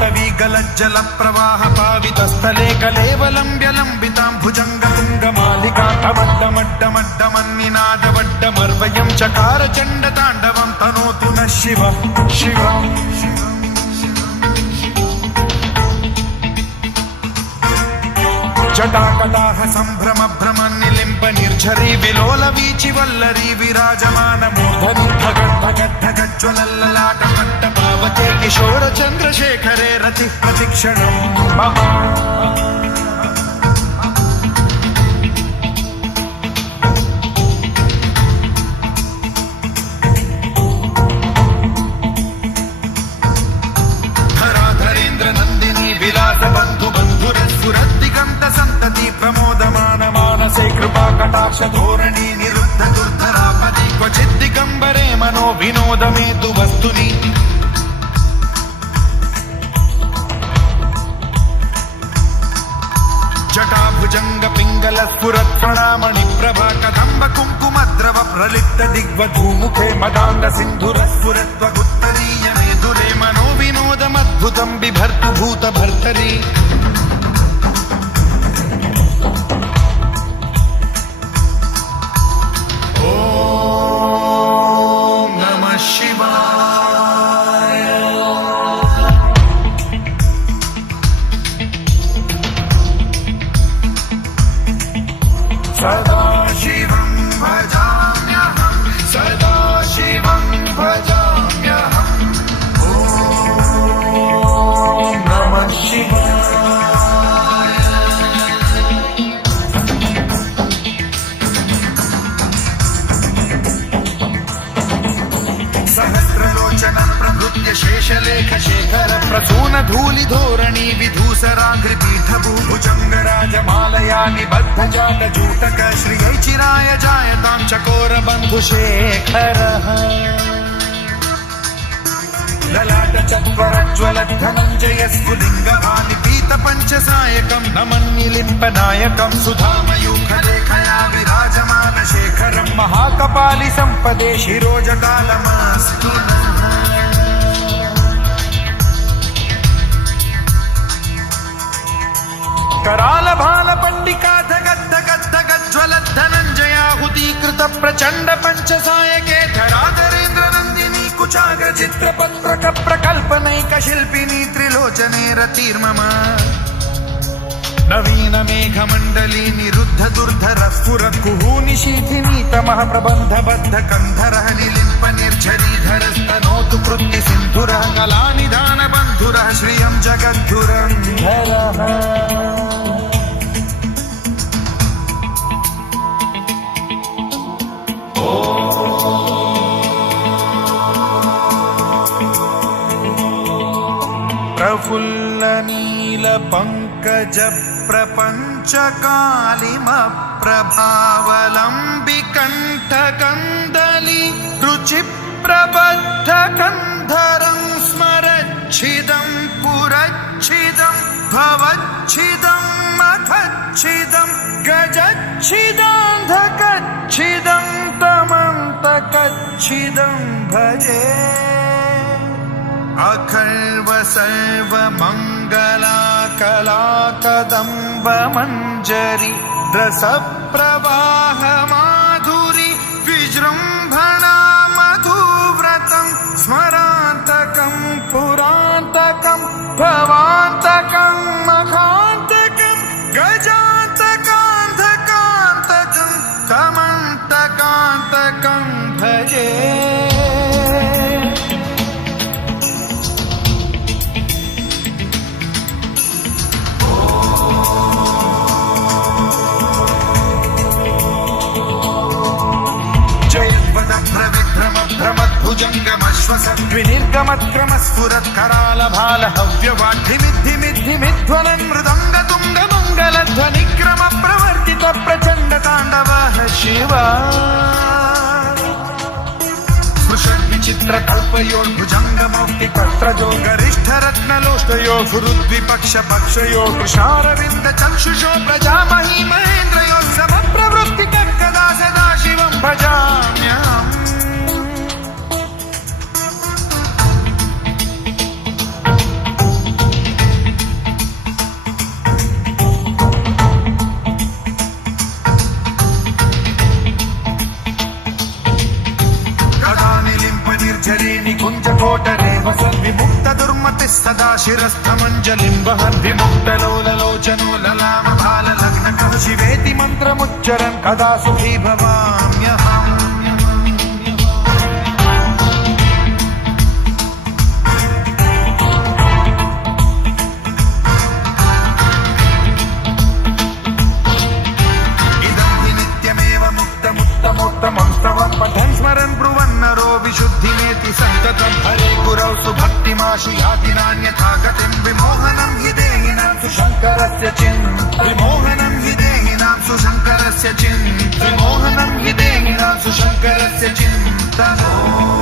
पाटवी गलज्जल प्रवाह पावितस्थले कलेवलम्ब्य लम्बितां भुजङ्गतुङ्गमालिकामड्डमड्डमड्डमन्निनादवड्डमर्वयं चकार चण्डताण्डवं तनोतु नः शिव शिव। जटाकटाह सम्भ्रम भ्रमन् निलिम्ब निर्झरी विलोल वीचि वल्लरी विराजमान मूर्धनि धगद्धगद्धगज्ज्वलल्ललाट मट्ट पावते किशोर चन्द्रशेखरे रतिः प्रतिक्षणं मम। धराधरेन्द्र नन्दिनी विलास बन्धु बन्धुरस्फुरद्दिगन्त सन्तति प्रमोदमान मानसे कृपा कटाक्ष धोरणी निरुद्ध दुर्धरापदि क्वचित् दिगम्बरे मनो विनोद मेतु वस्तुनि। जटाभुजंग पिंगल स्फुरत् प्रणामणि प्रभा कदम्ब कुङ्कुमद्रव प्रलिप्त दिग्वधूमुखे मदान्ध सिन्धुर स्फुरत्वगुत्तरीय मेधुरे मनो विनोदमद्भुतं बिभर्तु भूत भर्तरि। ओम नमः शिवाय। सदा शिवं भजाम्यहं सदा शिवं भजाम्यहम्। ओम नमः शिवाय। सहस्रलोचनं प्रभृत्य शेषलेख शेखर प्रसून धूलि धोरणी विधूसराघ्रिपीठभूभुजङ्गराजमालया निबद्ध जात जूटक श्रियै चिराय जायतां चकोर बन्धुशेखरः। ललाट चत्वरज्ज्वलत् धनञ्जय स्फुलिङ्गभानि पीत पञ्चसायकं नमन्निलिम्पनायकं सुधामयूखलेखया विराजमान शेखरं महाकपालि सम्पदे शिरोजटालमस्तु नः। कराल भाल पंडिका धगद्धगद्धगज्ज्वलत् धनञ्जयाहुतीकृत प्रचण्ड पञ्चसायके धराधरेन्द्र नन्दिनी कुचाग्र चित्रपत्रक प्रकल्पनैक शिल्पिनी त्रिलोचने रतिर्मम। नवीन मेघमण्डली निरुद्ध दुर्धर स्फुर कुहूनि शीथिनीतमः प्रबन्धबद्ध कन्धरः निलिम्प निर्झरीधरस्तनोतु कृत्ति सिन्धुरः कलानिधान बन्धुरः श्रियं जगद्धुरन्धरः। प्रफुल्ल नील पंकज प्रपंच कालिम प्रभावलंबि कंठ कंदली रुचि प्रबद्ध कंधरं स्मरच्छिदं पुरच्छिदं भवच्छिदं मखच्छिदं गजच्छिदान्धकच्छिदं तमन्तकच्छिदं भजे। अखर्व सर्व मंगला कला कदम्ब मंजरी रस प्रवाह माधुरी विजृंभणा मधुव्रतं स्मरान्तकं पुरान्तकं भवान्तकं मखान्तकं गजान्तकान्धकान्तकं तमन्तकान्तकं भजे। भ्रमद्विनिर्गमत्क्रमस्फुरत् कराल भाल हव्यवाढ्यमिद्धिमिद्धिमिध्वलन् मृदङ्ग तुङ्ग मङ्गलध्वनिक्रम प्रवर्तित प्रचण्ड ताण्डवः शिव। स्पृशद्विचित्र कल्पयोर्भुजङ्गमौक्तिकर्त्रजो गरिष्ठ रत्नलोष्टयो फुरुद्विपक्ष पक्षयो कृशारविन्द चक्षुषो प्रजामही महेन्द्रयो समप्रवृत्ति कदा सदा शिवं भजाम्यहम्। सदा शिरस्थमञ्जलिं वहन् विमुक्तलोललोचनो ललामभाललग्नकः शिवेति मन्त्रमुच्चरन् कदा सुखी भवाम्यहम् उत्तमोत्तमं पठन् स्मरन् ब्रुवन्नरो विशुद्धिमेति सन्ततं हरे गुरौ सुभक्तिमाशु याति नान्यथा गतिं विमोहनं हि देहिनां सुशङ्करस्य विमोहनं हि देहिनां सुशङ्करस्य विमोहनं हि देहिनां सुशङ्करस्य चिन्तनम्